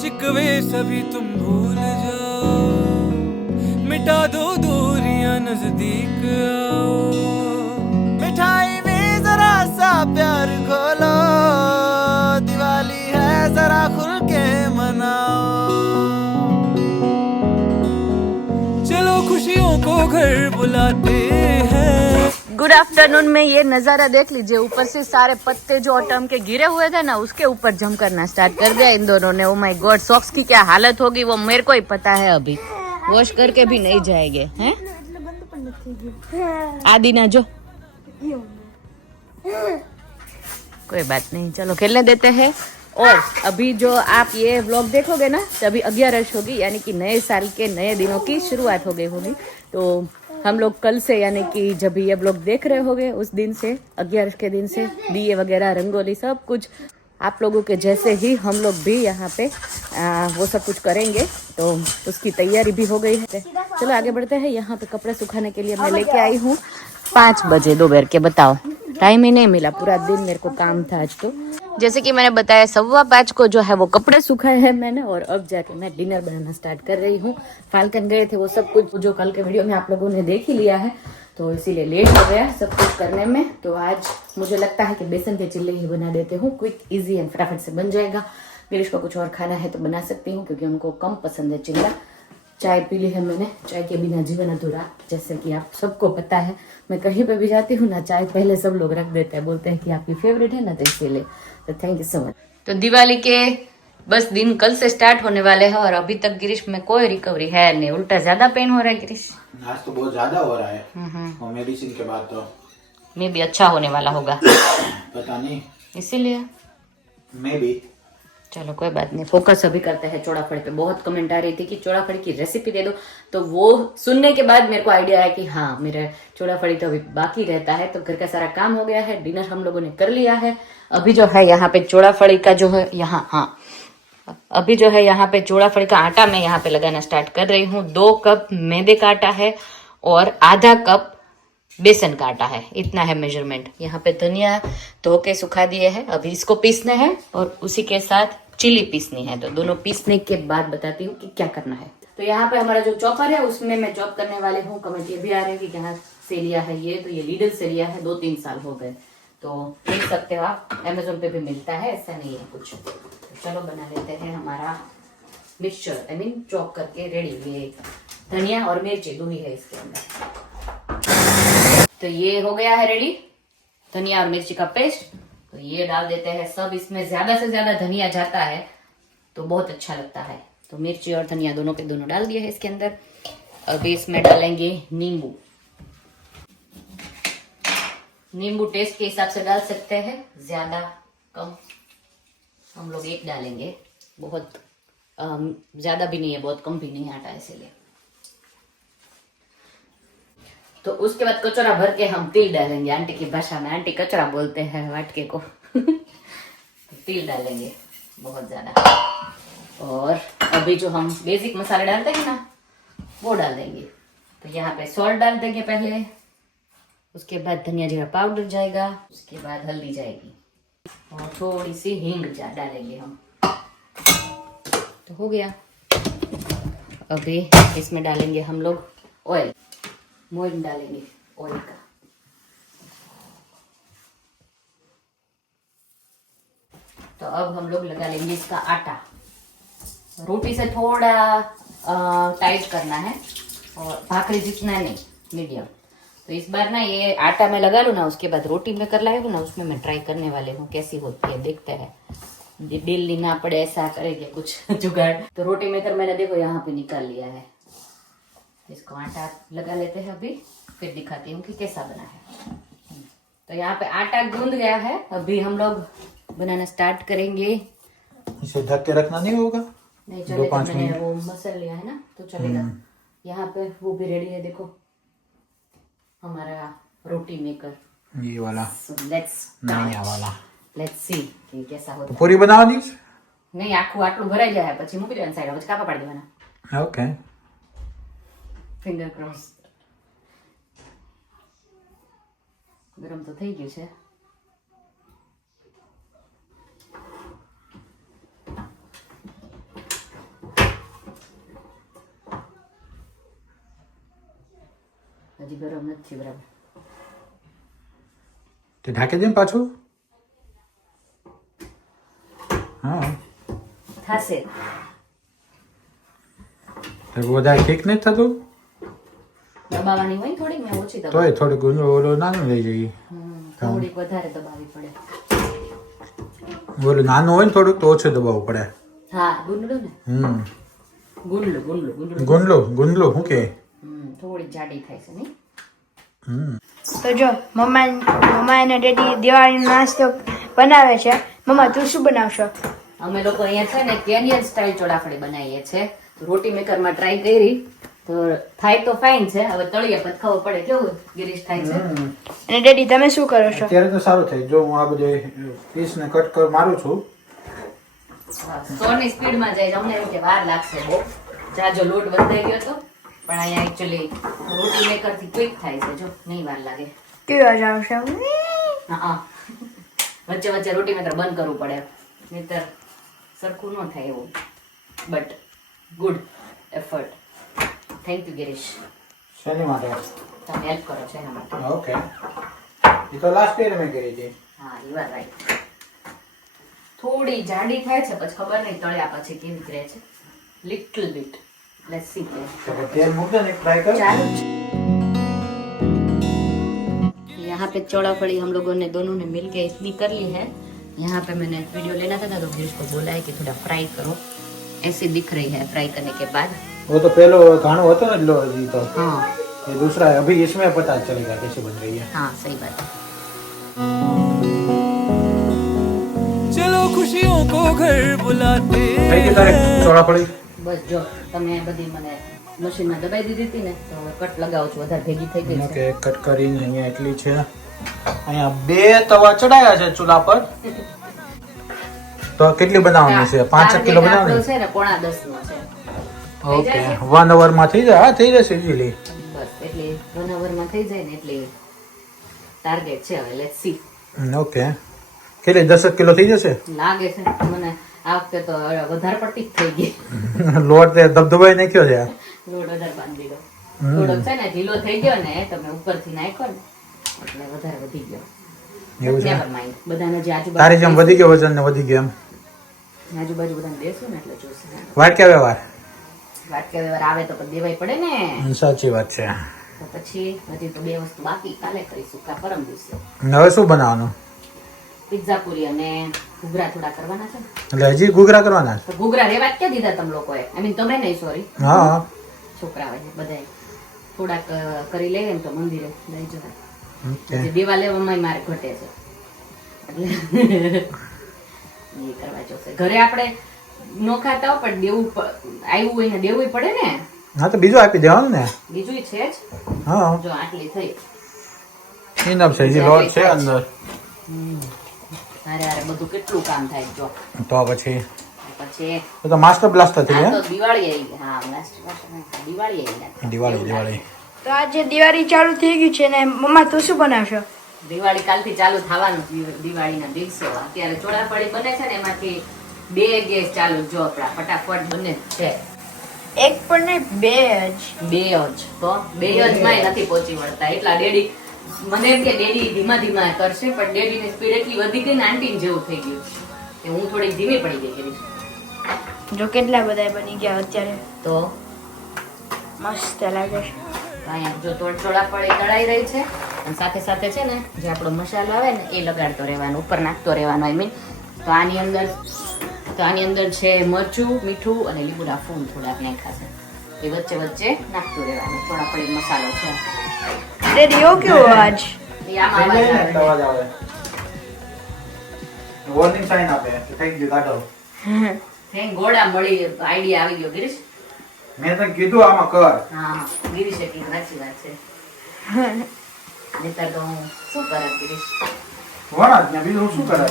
शिकवे सभी तुम भूल जाओ, मिटा दो दूरियां नजदीक आओ, मिठाई में जरा सा प्यार घोलो, दिवाली है जरा खुल के मनाओ, चलो खुशियों को घर बुलाते हैं। गुड आफ्टरनून में ये नज़ारा देख लीजिए, ऊपर से सारे पत्ते जो ऑटम के गिरे हुए थे ना, उसके ऊपर जम करना स्टार्ट कर दिया इन दोनों ने। ओ माय गॉड, सॉक्स की क्या हालत होगी वो मेरे को ही पता है। अभी वॉश करके भी नहीं जाएंगे हैं। आदि ना जो कोई बात नहीं, चलो खेलने देते हैं। और अभी जो आप ये व्लॉग देखोगे ना, तभी 11 होगी, यानी कि नए साल के नए दिनों की शुरुआत हो गई होगी। तो हम लोग कल से, यानी कि जब ये व्लॉग देख रहे होगे उस दिन से, 11 के दिन से दिए वगैरह रंगोली सब कुछ आप लोगों के जैसे ही हम लोग भी यहाँ पे वो सब कुछ करेंगे। तो उसकी तैयारी भी हो गई है। चलो आगे बढ़ते हैं। यहाँ पे कपड़े सुखाने के लिए मैं लेके आई हूँ 5 बजे दोपहर के। बताओ, टाइम ही नहीं मिला, पूरा दिन मेरे को काम था आज। तो जैसे कि मैंने बताया 5:15 को जो है वो कपड़े सुखाए हैं मैंने, और अब जाके मैं डिनर बनाना स्टार्ट कर रही हूँ। फाल्कन गए थे, वो सब कुछ जो कल के वीडियो में आप लोगों ने देख ही लिया है, तो इसीलिए लेट हो गया सब कुछ करने में। तो आज मुझे लगता है कि बेसन के चिल्ले ही बना देते हूँ, क्विक इजी एंड फटाफट से बन जाएगा। गिरीश को कुछ और खाना है तो बना सकती हूँ, क्योंकि उनको कम पसंद है चिल्ला। चाय पी ली है मैंने, चाय के बिना जीवन अधूरा, जैसे कि आप सबको पता है। मैं कहीं पे भी जाती हूँ ना, चाय पहले सब लोग रख देते हैं, बोलते हैं कि आपकी फेवरेट है ना, तो इसीलिए तो थैंक यू सो मच। तो दिवाली के बस दिन कल से स्टार्ट होने वाले हैं, और अभी तक गिरीश में कोई रिकवरी है नहीं, उल्टा ज्यादा पेन हो रहा है गिरीश। आज तो बहुत ज्यादा हो रहा है, और मेडिसिन के बाद तो मैं भी अच्छा होने वाला होगा पता नहीं, इसीलिए मैं भी। चलो कोई बात नहीं, फोकस अभी करते हैं चौड़ाफड़ी पे। बहुत कमेंट आ रही थी कि चौड़ाफड़ी की रेसिपी दे दो, तो वो सुनने के बाद मेरे को आइडिया है कि हाँ, मेरा चौड़ाफड़ी तो अभी बाकी रहता है। तो घर का सारा काम हो गया है, डिनर हम लोगों ने कर लिया है। अभी जो है यहाँ पे चौड़ाफड़ी का जो है यहाँ, हाँ अभी जो है यहाँ पे चौड़ाफड़ी का आटा मैं यहाँ पे लगाना स्टार्ट कर रही हूँ। 2 कप मैदे का आटा है और आधा कप बेसन का आटा है, इतना है मेजरमेंट। यहाँ पे धनिया धो के सुखा दिए हैं, अभी इसको पीसना है, और उसी के साथ चिली पीसनी है। तो दोनों पीसने के बाद बताती हूँ कि क्या करना है। तो यहाँ पे हमारा जो चॉपर है उसमें मैं चॉप करने वाली हूँ। कमेंट ये भी आ रही है कि कहाँ से लिया है ये, तो ये लीडल से लिया है, 2-3 साल हो गए, तो देख सकते हो आप, अमेजोन पे भी मिलता है, ऐसा नहीं है कुछ। तो चलो बना लेते हैं हमारा मिक्सचर, आई मीन चॉप करके रेडी। ये धनिया और मिर्ची दोनों है इसके अंदर। तो ये हो गया है रेडी, धनिया और मिर्ची का पेस्ट। तो ये डाल देते हैं सब इसमें। ज्यादा से ज्यादा धनिया जाता है तो बहुत अच्छा लगता है। तो मिर्ची और धनिया दोनों के दोनों डाल दिए हैं इसके अंदर। अभी इसमें डालेंगे नींबू। नींबू टेस्ट के हिसाब से डाल सकते हैं, ज्यादा कम। हम लोग 1 डालेंगे, बहुत ज्यादा भी नहीं है, बहुत कम भी नहीं है आटा, इसीलिए। तो उसके बाद कचौरा भर के हम तिल डालेंगे। आंटी की भाषा में आंटी कचौरा बोलते हैं वाटके को। तिल डालेंगे बहुत ज्यादा। और अभी जो हम बेसिक मसाले डालते हैं ना, वो डाल देंगे। तो यहाँ पे सॉल्ट डाल देंगे पहले, उसके बाद धनिया जीरा पाउडर जाएगा, उसके बाद हल्दी जाएगी, और थोड़ी सी हींग डालेंगे हम। तो हो गया। अभी इसमें डालेंगे हम लोग ऑयल, मोइन डालेंगे ऑयल का। तो अब हम लोग लगा लेंगे इसका आटा। रोटी से थोड़ा टाइट करना है, और भाखरी जितना नहीं, मीडियम। तो इस बार ना ये आटा मैं लगा लूँ ना, उसके बाद रोटी में कर लाई हूँ ना, उसमें मैं ट्राई करने वाली हूँ कैसी होती है, देखते हैं। डेली ना पड़े ऐसा करेंगे कुछ जुगाड़। तो रोटी मेकर मैंने देखो यहाँ पे निकाल लिया है। इसको आटा लगा लेते हैं अभी, फिर दिखाती हूँ कि कैसा बना है। तो यहाँ पे आटा गूंद गया है, अभी हम लोग बनाना स्टार्ट करेंगे। इसे ढक के रखना नहीं होगा? नहीं चलेगा, मैंने वो मसल लिया है ना, तो चलेगा। यहाँ पे वो भी रेडी है, देखो हमारा रोटी मेकर, ये वाला। लेट्स नया वाला। लेट्स सी कि कैसा होता है। पूरी बनाओ नहीं, આખું આટલું ભરાઈ જાય પછી મૂકી દેવાનું સાઈડ, પછી કાપા પાડી દેવાના। Okay, finger cross. ગરમ તો થઈ ગયું છે। હજી ગરમ નથી બરાબર. તે ઢાંકી દે ને પાછું. હા થાશે. તો વધારે ઠીક નથી થતું. દબાવવાની હોય ને થોડીક, મેં ઓછી દબાવી. તોય થોડીક ઓલો નાનું લઈ જઈએ. થોડીક વધારે દબાવવી પડે. ઓલું નાનું હોય ને થોડુંક તો ઓછું દબાવવું પડે. હા ગુંદડું ને. ગુંદલું. ગુંદલું શું કે? થોડી જાડી થાય છે નહીં. તો જો મમ્મા અને ડેડી દિવાળીનો નાસ્તો બનાવે છે. મમ્મા તું શું બનાવશો? અમે લોકો અહીંયા છે ને કેનિયન સ્ટાઇલ ચોળાફળી બનાવીએ છીએ. રોટી મેકરમાં ટ્રાય કરી તો થાય તો ફાઇન છે. હવે તળીએ પછી ખબર પડે કેવું ગિરીશ થાય છે. અને ડેડી તમે શું કરો છો? અત્યારે તો સારું થાય. જો હું આ બધે પીસ ને કટ મારું છું. 100 ની સ્પીડમાં જાય. અમને એવું કે વાર લાગશે બહુ. જાજો લોટ બંધાઈ ગયો હતો પણ અહીંયા એકચ્યુઅલી રોટી મેકર થી ક્વિક થાય છે. જો નહીં વાર લાગે. કેવી અવાજ આવશે? હા વચ્ચે વચ્ચે રોટી મેકર બંધ કરવું પડે નહીતર સરખું ન થાય એવું. But good effort. Thank you Girish. શેની માટે? તમે હેલ્પ કરો છો એના માટે. ઓકે. એ તો લાસ્ટ યર મેં કરી હતી. હા યુ આર રાઈટ. થોડી જાડી થાય છે પછી ખબર નહીં તળ્યા પછી કેવી રહે છે. Little bit. Let's see. તો તેલ મૂક દે ને ફ્રાય કર. चालू यहाँ पे चौड़ाफड़ी हम लोगों ने दोनों ने मिलके इतनी कर ली है. यहाँ पे मैंने वीडियो लेना था ना तो गिरीश को बोला है कि थोड़ा फ्राई करो. ऐसी दिख रही है फ्राई करने के बाद. वो तो पहले घाणो होता ना लो जी तो हाँ ये दूसरा है. अभी इसमें पता चलेगा कैसे बन रही है. हाँ सही बात है. चलो खुशियों को घर बुलाते થઈ ગઈ તારે ચોળાફળી? બસ જો તમે બધી મને મશીનમાં દબાઈ દીધી હતી ને તો હવે કટ લગાવું છું. વધારે ભેગી થઈ ગઈ છે. ઓકે કટ કરીને અહીંયા એટલી છે. અહીંયા 2 તવા ચડાયા છે ચૂલા પર. તો કેટલી બનાવવાની છે? 5 કિલો બનાવવાની છે ને 9:30 નો છે. ઓકે 1 અવર માં થઈ જાય. હા થઈ જશે ઇઝીલી. બસ એટલે 1 અવર માં થઈ જાય ને એટલે ટાર્ગેટ છે. હવે લેટ્સ સી. ઓકે કેટલી 10 કિલો થઈ જશે? લાગે છે મને આ વખતે તો વધારે પડતી જ થઈ ગઈ. લોટ તે ધબધબાઈ નાખ્યો છે. લોટ વધારે બાંધી દો. થોડોક છે ને ઢીલો થઈ ગયો ને તમે ઉપરથી નાખ્યો ને એટલે વધારે વધી ગયો. એવું છે. Never mind. બધાને જે તારી જેમ વધી ગયો વજન ને વધી ગયો એમ. આજુબાજુ બધાને દેશું ને એટલે જોશે. વાત કે વ્યવહાર. વાત કે વ્યવહાર આવે તો પછી દેવાય પડે ને. સાચી વાત છે. તો પછી હજી તો 2 વસ્તુ બાકી. કાલે કરીશું કા પરમ દિવસે. હવે શું બનાવવાનું? પિઝા પૂરી અને ઘૂઘરા થોડા કરવાના છે ને. એટલે હજી ઘૂઘરા કરવાના? તો ઘૂઘરા રેવા જ ક્યાં દીધા તમે લોકોએ? આઈ મીન તમે નહીં, સોરી, હા છોકરાઓએ બધાએ થોડાક કરી લઈએ ને તો મંદિરે લઈ જવાય. ઓકે પછી દેવા લેવામાં મારે ઘટે છે એટલે એ કરવા જોશે. ઘરે આપણે નો ખાતા હોય પણ દેવું આવ્યું હોય ને દેવું પડે ને. હા તો બીજું આપી દેવાનું ને. બીજું છે જ. હા જો આટલી થઈ. ઇનફ છે. હજી લોટ છે અંદર. અરે અરે બધું કેટલું કામ થાય જો. તો પછી પછી તો માસ્ટર બ્લાસ્ટર થઈ આ ગયા. તો દિવાળી આવી ગઈ. હા last દિવાળી આવી ગઈ. દિવાળી તો આજે દિવાળી ચાલુ થઈ ગયું છે ને મમ્મા તું શું બનાવશો? દિવાળી કાલથી ચાલુ થવાનું દિવાળીના દિવસે. અત્યારે ચોળાફળી બને છે ને એમાંથી 2 ગેસ ચાલુ જો આપણા ફટાફટ બને છે. એક પણ નહીં 2 જ. 2 જ તો 2 જ માં નથી પહોંચી વળતા. એટલા ડેડી મને એમ કે ડેડી ધીમા ધીમા કરશે પણ ડેડીની સ્પીડ એટલી વધી ગઈ ને આંટી જેવું થઈ ગયું કે હું થોડી ધીમી પડી ગઈ કરી. જો કેટલા બધા બની ગયા અત્યારે તો મસ્ત લાગે છે. અહીંયા જો ચોળાફળી તળાઈ રહી છે અને સાથે સાથે છે ને જે આપણો મસાલો આવે ને એ લગાડતો રહેવાનો, ઉપર નાખતો રહેવાનો. આઈ મીન તો આની અંદર છે મરચું, મીઠું અને લીંબુના ફૂલ થોડાક નાખ્યા છે. એ વચ્ચે વચ્ચે નાખતું રહેવાનું. ચોળાફળી મસાલો છે. ડેડી ઓ કેવો અવાજ? એ આમાં અવાજ આવે. અવાજ આવે. વોર્નિંગ સાઇન આપે કે થઈ ગયું કાઢો. થેન્ક ગોડ આ મળી આઈડિયા આવી ગયો ગિરીશ. મેં તને કીધું આમાં કર. હા ગિરીશ એટલી સાચી વાત છે. નહીતર તો હું શું કરત ગિરીશ? વળાદ ને બીજું શું કરે?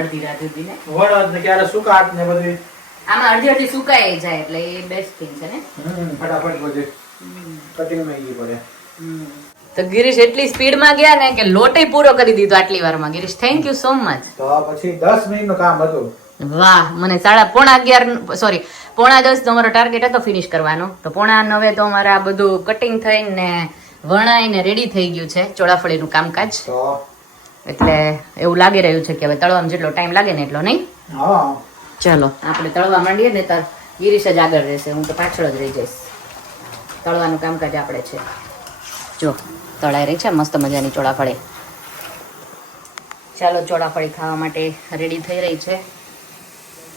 અડધી રાત સુધી ને વળાદ ને ક્યારે સુકાટ ને બધું. આમાં અડધી સુકાઈ જાય એટલે એ બેસ્ટ થિંગ છે ને. ફટાફટ બધું કટિંગ માં ઈ પડે. તો ગિરીશ એટલી સ્પીડમાં ગયા ને કે લોટે પૂરો કરી દીધો આટલી વારમાં. Girish thank you so much. તો પછી 10 મિનિટ નું કામ હતું. વાહ મને 11:30 સોરી 9:45 તો અમારો ટાર્ગેટ હતો ફિનિશ કરવાનો. તો 9:45 તો અમારા બધું કટિંગ થઈને વણાઈને રેડી થઈ ગયું છે ચોળાફળીનું કામકાજ. તો એટલે એવું લાગી રહ્યું છે કે હવે તળવામાં જેટલો ટાઈમ લાગે ને એટલો નહીં. હા ચલો આપણે તળવા માંડીએ ને તાર ગિરીશ જ આગળ રહેશે, હું તો પાછળ જ રહી જઈશ. તળવાનું કામકાજ આપણે છે. જો તળાઈ રહી છે મસ્ત મજાની ચોળાફળી. ચાલો ચોળાફળી ખાવા માટે રેડી થઈ રહી છે.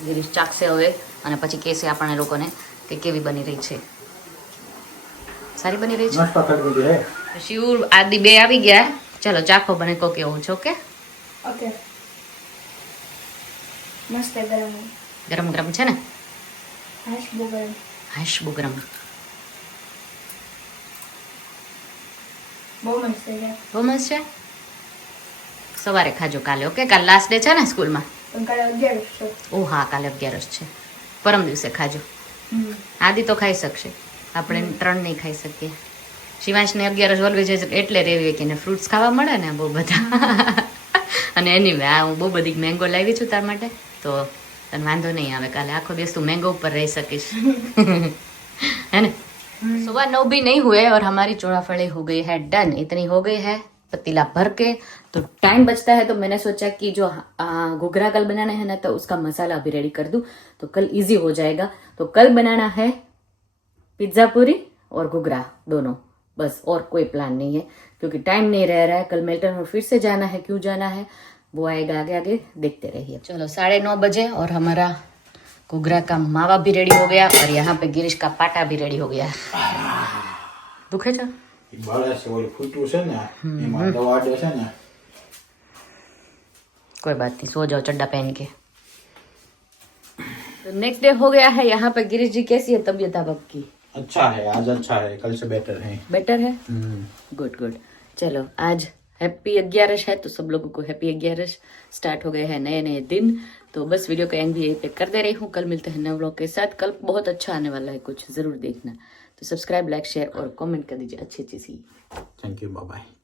ગિરીશ ચાખશે હવે અને પછી કહેશે આપણને લોકોને કે કેવી બની રહી છે. સારી બની રહી છે. મસ્ત કરી દીધી હે. શિવ આદિ બે આવી ગયા. ચલો ચાખો બને કો કેવું છે. ઓકે ઓકે મસ્ત ગરમ ગરમ ગરમ છે ને. હાશ બહુ ગરમ હાશ બહુ ગરમ. બહુ મસ્ત છે બહુ મસ્ત છે. સવારે ખાજો કાલે. ઓકે કાલે લાસ્ટ ડે છે ને સ્કૂલમાં. પણ કાલે 11 છે. ઓ હા કાલે 11 છે. પરમ દિવસે ખાજો. આદિ તો ખાઈ શકશે, આપણે 3 નહીં ખાઈ શકીએ. શિવાંશને 11 ઓલવેજ એટલે રેવી કે ફ્રૂટ્સ ખાવા મળે ને બહુ બધા. અને એની હું બહુ બધી મેંગો લાવી છું તાર માટે, તો તને વાંધો નહીં આવે. કાલે આખો દિવસ તું મેંગો ઉપર રહી सकीश है ना. 9:15 भी नहीं हुए और हमारी चोड़ाफड़ी हो गई है डन. इतनी हो गई है पतीला भर के. तो टाइम बचता है तो मैंने सोचा कि जो घुघरा कल बनाना है ना तो उसका मसाला अभी रेडी कर दूं तो कल इजी हो जाएगा. तो कल बनाना है पिज्ज़ा पूरी और घुघरा दोनों, बस और कोई प्लान नहीं है क्योंकि टाइम नहीं रह रहा है. कल मेल्टन में फिर से जाना है. क्यों जाना है वो आएगा आगे आगे देखते रहिए. चलो 9:30 बजे और हमारा घुघरा का मावा भी रेडी हो गया और यहाँ पे गिरीश का पाटा भी रेडी हो गया. दुखे છે બળે છે ઓલું ફૂટું છે ને એમાં દવા દે છે ને. कोई बात नहीं, सो जाओ चड्डा पहन के. तो नेक्स्ट डे हो गया है. यहाँ पे गिरीश जी कैसी है तबीयत आप आपकी? अच्छा है, आज अच्छा है, कल से बेटर है. बेटर है. Good good. चलो आज हैप्पी 11 है तो सब लोगों को हैप्पी 11 स्टार्ट हो गए हैं नए नए दिन. तो बस वीडियो का एंड भी यहीं पे कर दे रही हूँ. कल मिलते हैं नए व्लॉग के साथ. कल बहुत अच्छा आने वाला है, कुछ जरूर देखना. तो सब्सक्राइब लाइक शेयर और कमेंट कर दीजिए अच्छी अच्छी सी. Thank you, bye bye.